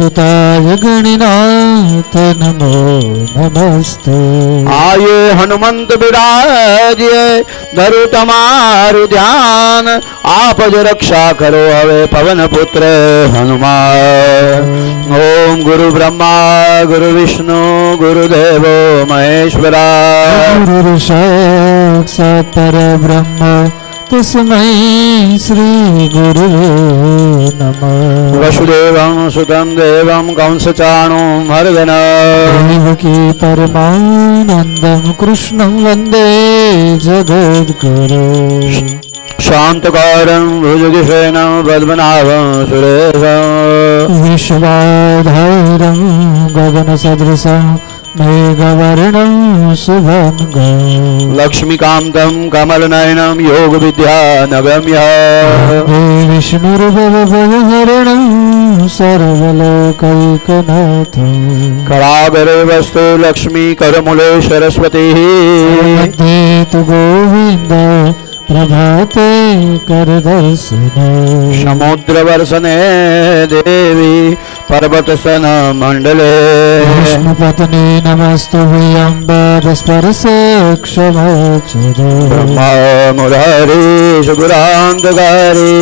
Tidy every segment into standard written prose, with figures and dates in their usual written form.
सुताय गणनाथ नमो नमस्ते। आये हनुमंत बिराजिए धरु तमारु ध्यान, आप ज रक्षा करो हवे पवन पुत्र हनुमान। ओम गुरु ब्रह्मा गुरु विष्णु गुरुदेव महेश्वरा, गुरु साक्षात् परब्रह्म तस्मै श्री गुरुवे नमः। वसुदेवं सुतं देवं कंसचाणूं मर्दनं, देवकी परमानन्दं कृष्णं वन्दे जगद्गुरो। शान्तकारं भुजगशयनं पद्मनाभं सुरेशं, विश्वाधारं गगनसदृशं मेघवर्णं शुभङ्गं। लक्ष्मीकान्तं कमलनयनं योगविद्यानगम्यं, विष्णुर्भवभयहरणं सर्वलोकैकनाथं। करागरे वस्तु लक्ष्मी करमूले सरस्वती, मध्ये तु गोविन्द प्रभाते करदर्शन। समुद्रवर्षने देवी पर्वतसन मण्डले, विष्णुपत्नी नमस्तुभ्यं स्पर्शे क्षमोच्चरे। ब्रह्मा मुरारी सुगुरान्तकारी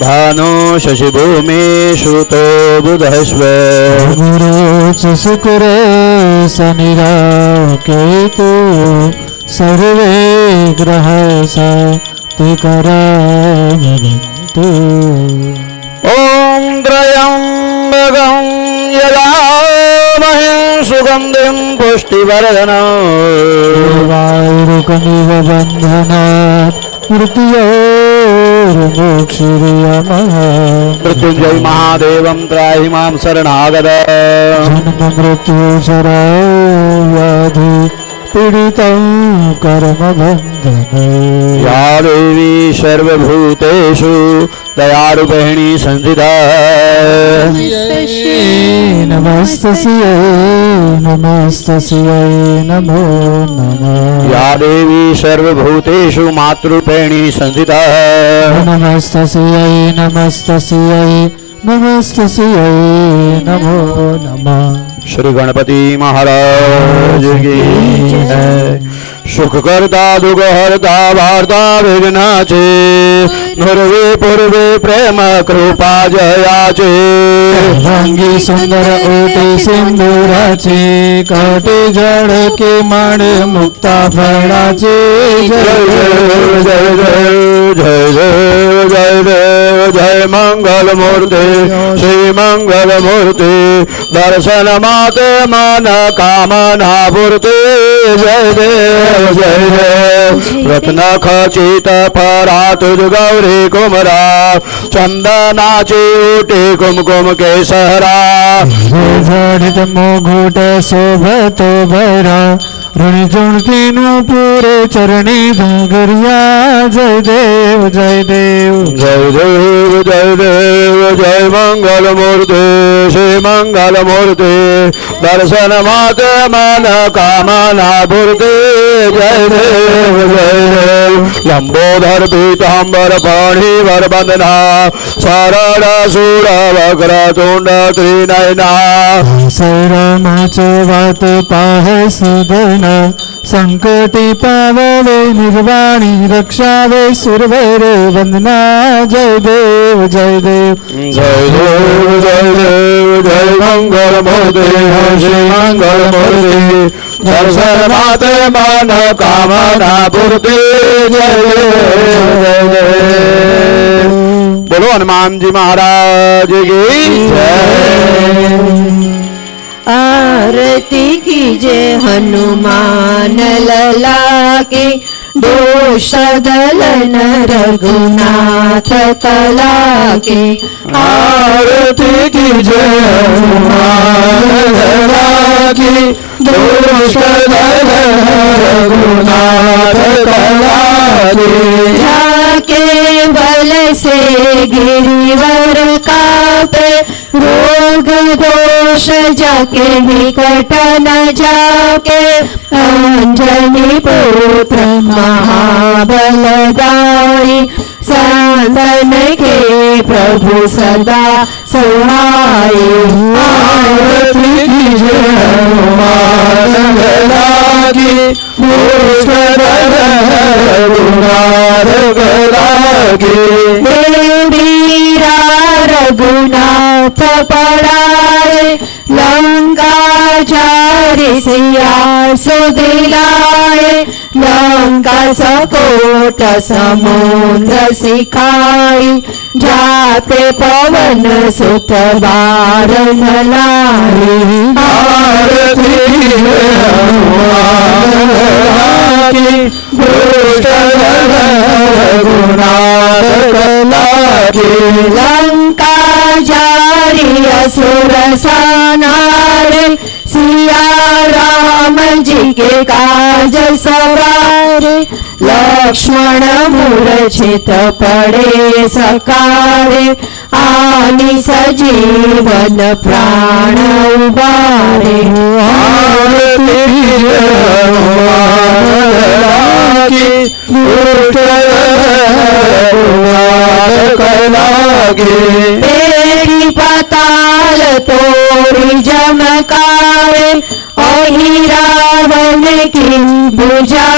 भानु शशिभूमि सुतो बुधस्व, गुरु च शुक्रे शनिराकेतु सर्वे ग्रह सात्विकरावन्तु। ॐ त्र्यम्बकं यजामहे सुगन्धिं पुष्टिवर्धनं, वायुरुकमिव बन्धनात् मृत्योर्मोक्षिर्यमः। मृत्युञ्जय महादेवं त्राहि मां शरणागत, जन्म मृत्यु व्याधि पीडितं कर्मबन्धने। या देवी सर्वभूतेषु दयारूपिणी संस्थिता, नमस्तस्यै नमस्तस्यै नमो नमः। या देवी सर्वभूतेषु मातृरूपिणी संस्थिता, नमस्तस्यै नमस्तस्यै नमस्तस्यै नमो नमः। श्री गणपति महाराज की जय। सुख करता दुख हरता वार्ता विघ्नाचे, नुर्वे पूर्वे प्रेम कृपा जयाचे। रंगी सुंदर ओटे सिंदूराचे, काटे जड़ के माण मुक्ता फळाचे। जय जय जय जय जय जय देव जय मंगल मूर्ति श्री मंगल मूर्ति, दर्शन माते मन कामना पूर्ति। जय देव जय देव रत्न खचित परा तुझ गौरी कुमरा, चंदनाची उठी कुमकुम के सहरा। जडित मुकुट शोभतो बरा, ऋण जोडतीनु पुरे चरणी घागरिया। जय देव जय देव जय देव जय देव जय मंगल मूर्ति श्री मंगल मूर्ति, दर्शन माते मन कामना पूर्ति। जय देव जय देव लंबोधर पीतांबर पाणिवर वंदना, शरण सूर वक्र तुंड त्रिनयना। रामाचे वात पाहे सुदना, संकटी पाववे निर्वाणी रक्षावे सुरवर वंदना। जय देव जय देव जय देव जय देव जय मंगल मूर्ति श्री मंगल मूर्ति, दर्शन माते मन कामना पूर्ति। जय देव बोलो हनुमान जी महाराज की जय। आरती कीजे हनुमान लला की, दोष दलन रघुनाथ कला की। आरती कीजे हनुमान लला की, दोष दलन रघुनाथ कला की। जाके बल से गिरिवर कापे, रोग दोष जाके निकट न जाके। अंजनी पुत्र महाबलदाई, संतन के प्रभु सदा सहाय। आरती कीजे हनुमान लागी पुष्कर रघुनाथ लागी। वीरा रघुनाथ पड़ाए लंका चारि सिया सुदिलाए। लंका सकोट समुद्र सिखाई जाते पवन सुत बारन लाई। आरती हनुमान लागी पुष्कर रघुनाथ लागी। लंका जारी असुर सानारे सिया राम जी के काज सवारे। लक्ष्मण मूर्छित पड़े सकारे आनि सजीवन प्राण उबारे। आरती हनुमान लागी पुष्कर रघुनाथ लागी। तेरी पाताल तोरी जमकावे अहि रावण की भुजा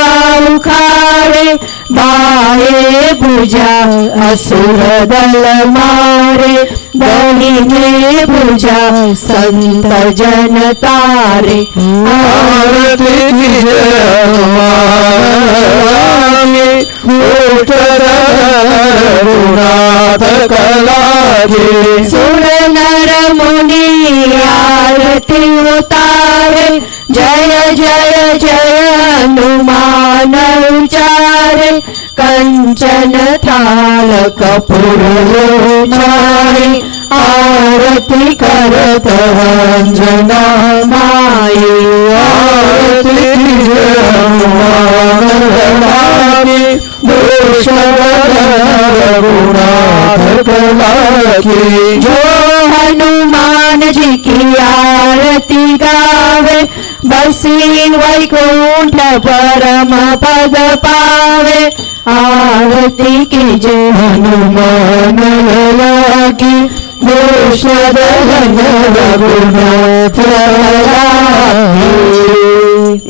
उखावे। बाहे भुजा असुर दल मारे दाहिने भुजा संत जन तारे। आरती हनुमान लागी पुष्कर रघुनाथ लागी। सुर नर मुनि आरती उतारे जय जय जय हनुमान उचारे। कंचन थाल कपूर लोचारे आरती करत अंजना माई। आरती हनुमान लागी पुष्कर रघुनाथ लागी। जो हनुमान जी की आरती गावे बसी वैकुंठ परम पद पावे। आरती कीजे हनुमान लागी पुष्कर रघुनाथ लागी।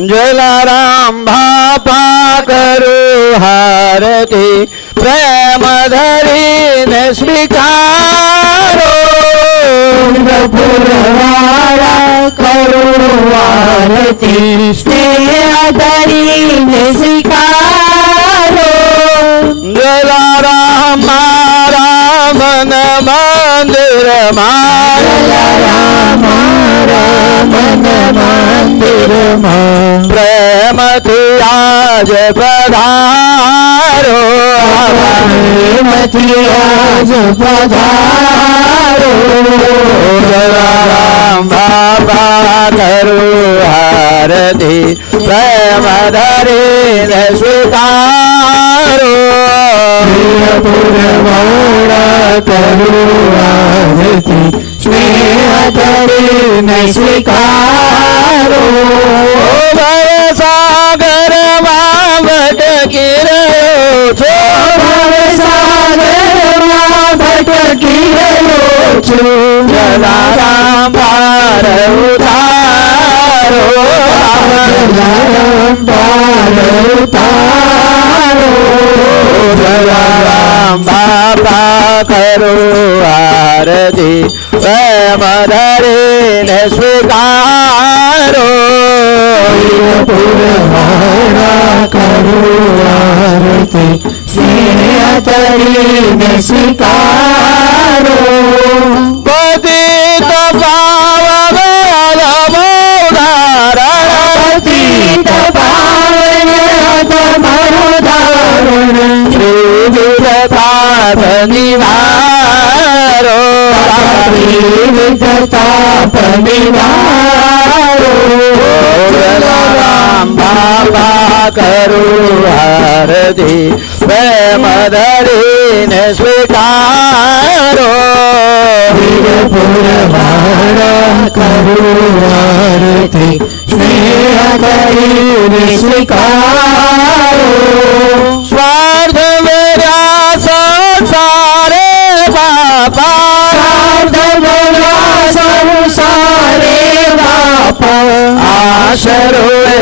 जलाराम बापा करो हारती प्रेम धरीने स्वीकारो। पुरवारा करो आरती स्नेह धरीने स्वीकारो। जलाराम रामन मंदिर राम मंदिर प्रेम आज पधारो। आज पधारो। जलाराम बाबा करो हारती प्रेम धरीने स्वीकारो। पुरवाड़ा करो आरती स्नेह धरीने स्वीकारो। भव सागर मावट गिरयो छो। भव सागर भटकी रहो छो। जलाराम पार उतारो। जलाराम पार उतारो। जलाराम बाबा करो आरती प्रेम धरीने स्वीकारो। पुरवाड़ा करो आरती स्नेह धरीने स्वीकारो। पतित पावन अधमोदारण। पतित पावन अधमोदारण। त्रिविध पाप निवारो। त्रिविध ताप निवारो। जलाराम बाबा करो आरती प्रेम धरीने स्वीकारो। पुरवाड़ा करो आरती स्नेह धरीने स्वीकारो। स्वार्थ मेरा શરૂએ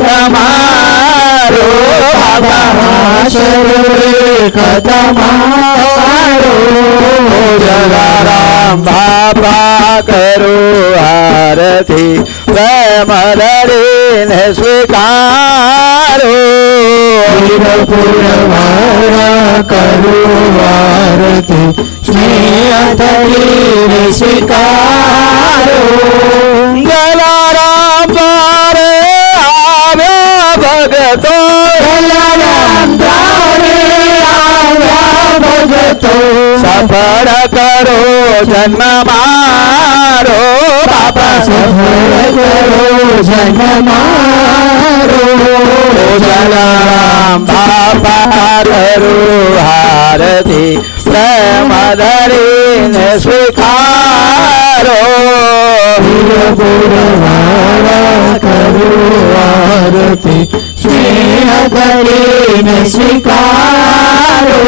તમારો બાબા શરૂએ તમારો જલારામ બાબા કરો આરતી પ્રેમ ધરીને સ્વીકારો પુરવાળા કરું આરતી સ્નેહ ધરીને સ્વીકારો જલારામ પારે આવ્યા ભગતો જલારામ દ્વારે આવ્યા ભગતો સફળ કરો જન્મ મારો બાપા સફળ કરો જન્મ મારો જલારામ બાપા કરું આરતી પ્રેમ ધરીને સ્વીકારો પુરવાળા કરું આરતી સ્નેહ ધરીને સ્વીકારો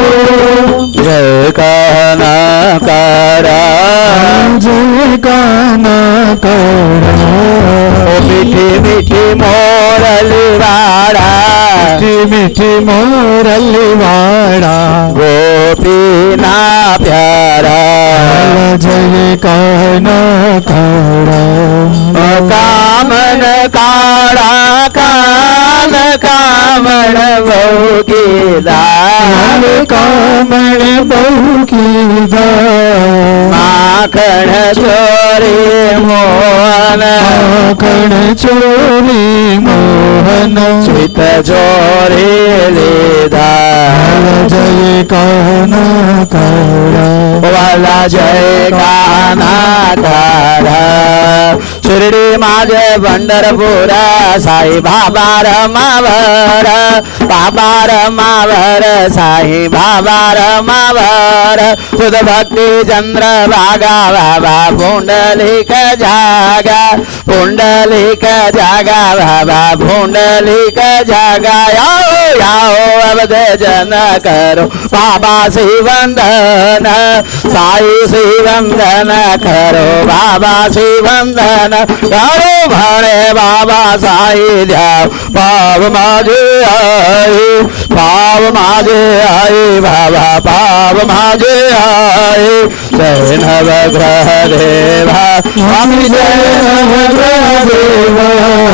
જય કાના કારા જય કાન કરા મીઠી મીઠી મોરલી વાળા મીઠી મીઠી મોરલી વાળા ગોપીના પ્યારા જય કાન કરા કામન કાળા કાન કામણ બહુ કીધા કામણ બહુ કીધા માખણ ચોરી મોહન માખણ ચોરી મોહન ચિત ચોરી લીધા જય કાન કરા વાલા જય કાના તારા શિરડી માજે પંઢરપુરા સાઈ બાબા રમાવર બાબા રમાવર સાઈ બાબા રમાવર સુધ ભક્તિ ચંદ્ર ભાગા બાબા પુંડલિક જાગા પુંડલિક જાગા બાબા પુંડલિક જાગા યાઓ યાઓ અવધ જન કરો બાબા શ્રી વંદન સાઈ શ્રી વંદન કરો બાબા શ્રી વંદન કરો ભણે બાબા સાઈ ધ્યાવ પાવ માજે આઈ પાવ માજે આઈ બાબા પાવ માજે આઈ જય નવગ્રહ દેવા સ્વામી જય નવગ્રહ દેવા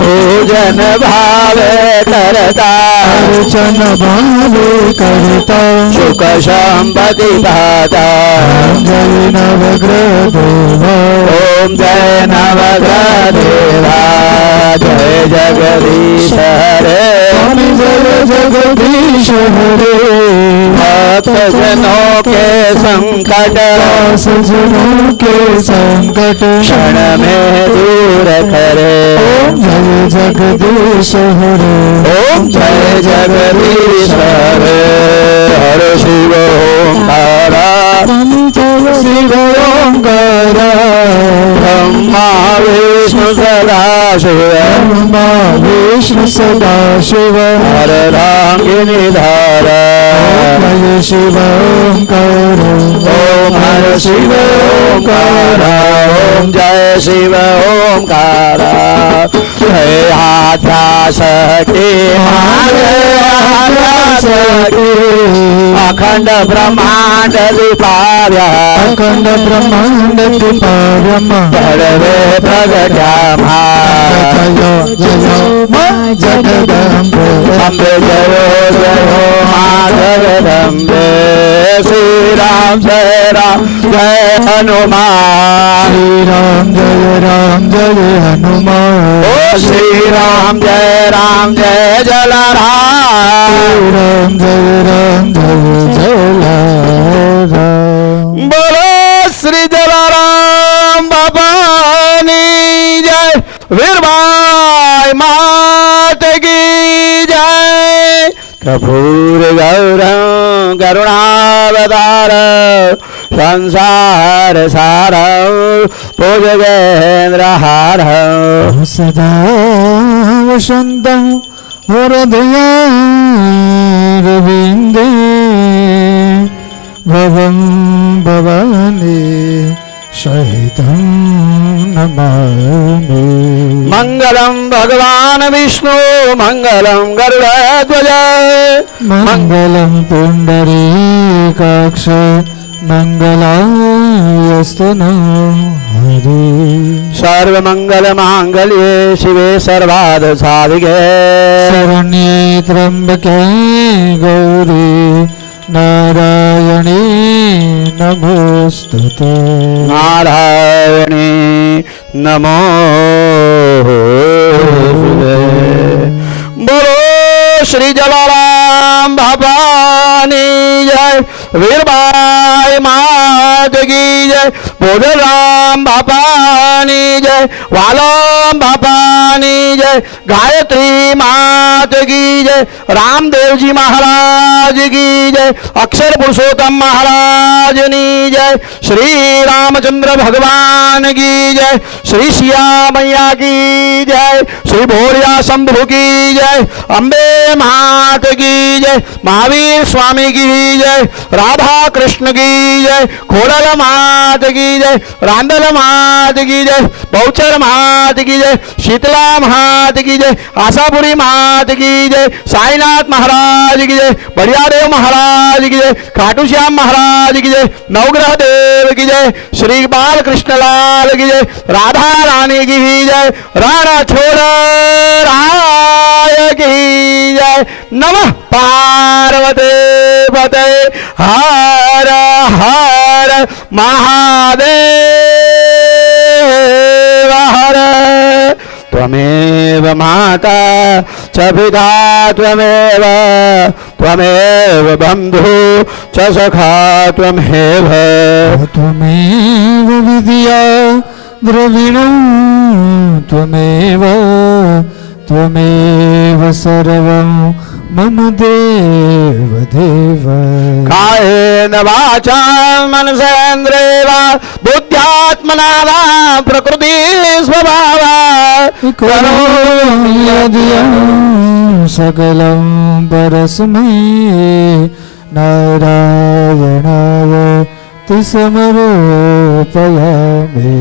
પૂજન ભાવે કરતા અર્ચન ભાવે કરતા સુખ સંપત્તિ પાતા જય નવગ્રહ દેવા ઓમ જય નવગ્રહ દેવા જય જગદીશ હરે સ્વામી જય જગદીશ હરે ભક્તજનો કે સંકટ સજનો કે સંકટ क्षण में दूर करे જય જગદીશ હરે ओम जय जगदीश हरे हर शिव ओंकारा શિવ ઓંકાર ब्रह्मा विष्णु सदा शिव બ્રહ્મા વિષ્ણુ સદા શિવ हर रांगिनी धारा જય શિવ ઓંકાર ओम हर शिव ओंकारा ओम जय शिव ओंकारा जय आध्यास के अखंड ब्रह्मांड दिपाव्या અખંડ બ્રહ્માંડ દિપાવ્યમાં सर्वे प्रगट्यामा જય જય મા જગદંબે अम्बे जयो जयो मा जगदम्बे श्री राम जय हनुमान શ્રી રામ જય હનુમાન ओ श्री राम जय जलाराम રામ જય જલારામ बोलो श्री जलाराम बाबानी जय वीरबाई मात की जय कपूर गौरव करुणावतार संसार सार पूजगेन्द्र हार सदा वसन्तं हृदयारविन्दे भवं भवानी સહિतं નમામિ. મંગલમ ભગવાન વિષ્ણુ મંગલમ ગરુડધ્વજ મંગલં પુંડરીકાક્ષ મંગલાયસ્તનો હરિ. સર્વમંગલ માંગલ્યે શિવે સર્વાર્થ સાધિકે શરણ્યે ત્રંબકે ગૌરી નારાયણી નમોસ્તુતે. નારાયણી નમોસ્તુતે. બોલો શ્રી જલારામ બાપાની જય. વીરબાઈ માત કી જય. ભોજરામ બાપાની જય. વાલમ બાપાની જય. ગાયત્રી માત કી જય. રામદેવજી મહારાજ કી જય. અક્ષર પુરુષોત્તમ મહારાજની જય. શ્રી રામચંદ્ર ભગવાન કી જય. શ્રી સિયા મૈયા કી જય. શ્રી ભોળિયા શંભુ કી જય. અંબે માત કી જય. મહાવીર સ્વામી કી જય. राधा कृष्ण की जय. खोड़ल मात की जय. रांदल मात की जय. बहुचर मात की जय. शीतला मात की जय. आशापुरी मात की जय. साईनाथ महाराज की जय. बढ़िया देव महाराज की जय. खाटू श्याम महाराज की जय. नवग्रह देव की जय. श्री बाल कृष्ण लाल की जय. राधा रानी की जय. राणा छोड़ राय की जय. नमः पार्वती पते हर हर महादेव हर. त्वमेव माता च पिता त्वमेव त्वमेव बन्धु च सखा त्वमेव. त्वमेव विद्या द्रविणं त्वमेव त्वमेव सर्वं मम देव देव. कायेन वाचा मनसेन्द्रियेण वा बुद्ध्यात्मना वा प्रकृति स्वभावा करोमि यद्यं सकलं परस्मै नारायणाय समर्पयामि.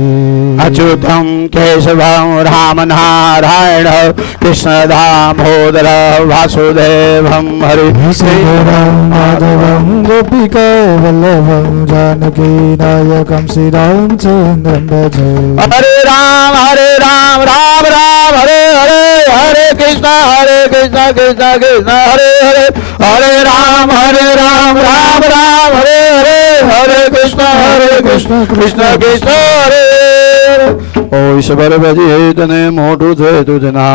अच्युतं केशवं राम नारायण कृष्ण दामोदर वासुदेवं हरि. श्रीराम माधवं गोपिका वल्लभं जानकी नायकं श्रीरामचन्द्रं भजे. हरे राम राम राम हरे हरे हरे कृष्ण कृष्ण कृष्ण हरे हरे. हरे राम राम राम हरे हरे हरे कृष्ण कृष्ण कृष्ण हरे. ओ ईश्वर भजिए तने मोटू थे तुझना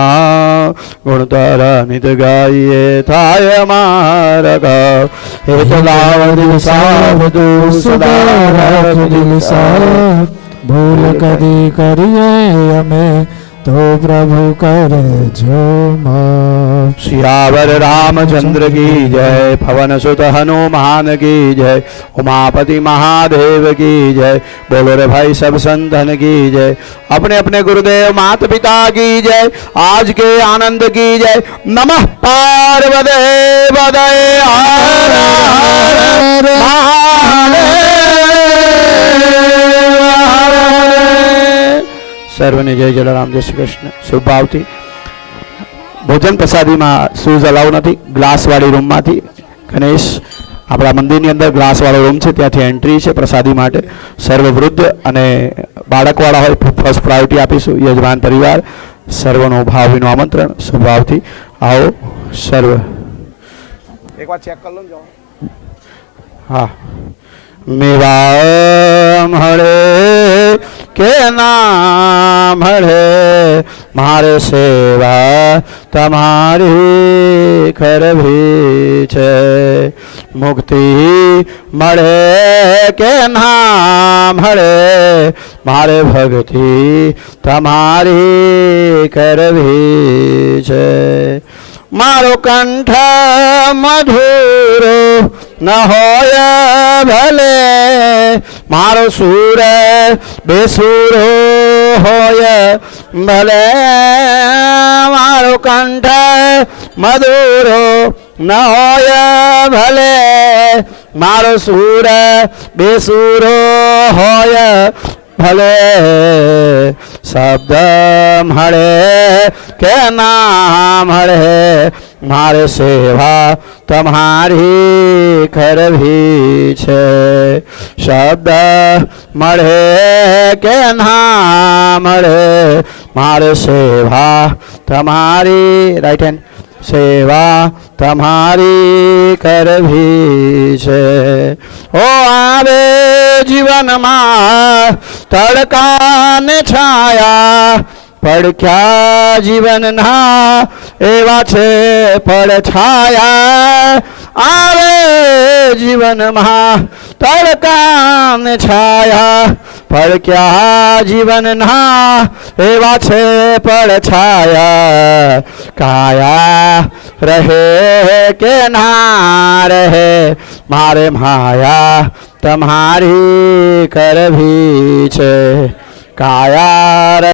गुण तारा नित गाइए थाय मारगा. हे तलावधि सावधु सदा राख दिल साथ. भूल कदी करिए हमें तो प्रभु करे जो माफ. सियावर रामचंद्र की जय. पवन सुत हनुमान की जय. उमापति महादेव की जय. बोलो रे भाई सब संतन की जय. अपने अपने गुरुदेव माता पिता की जय. आज के आनंद की जय. नमः पार्वती पते हर हर महादेव. સર્વને જય જલારામ. જય શ્રી કૃષ્ણ. શુભ ભાવથી ભોજન પ્રસાદીમાં શૂઝ અલાઉ નથી. ગ્લાસવાળી રૂમમાંથી ગણેશ આપણા મંદિરની અંદર ગ્લાસવાળો રૂમ છે ત્યાંથી એન્ટ્રી છે પ્રસાદી માટે. સર્વ વૃદ્ધ અને બાળકવાળા હોય ફર્સ્ટ પ્રાયોરિટી આપીશું. યજમાન પરિવાર સર્વનું ભાવનું આમંત્રણ. શુભ ભાવથી આવો સર્વ. એકવાર ચેક કરી લો ને. હા. मेवा हरे के नाम हरे मारे सेवा તમારી કરવી છે. મુક્તિ મળે કે નામ હરે મારે ભક્તિ તમારી કરવી છે. મારો કંઠ મધુરો ન હોય ભલે મારો સૂર બેસુરો હોય ભલે મારો કંઠ મધુરો ન હોય ભલે મારો સૂર બેસુરો હોય ભલે શબ્દ મળે કે ના મળે મારે સેવા તમારી કરવી છે શબ્દ મળે કે ના મળે મારે સેવા તમારી રાઈટ હેન્ડ સેવા તમારી કરવી છે ઓ આવે જીવનમાં તડકા ને છાયા પડખ્યા જીવનના એવા છે પડછાયા આવે જીવનમાં તડકા ને છાયા પડખ્યા જીવનના એવા છે પડછાયા કાયા રહે કે ના રહે મારે માયા તમારી કરવી છે કાયા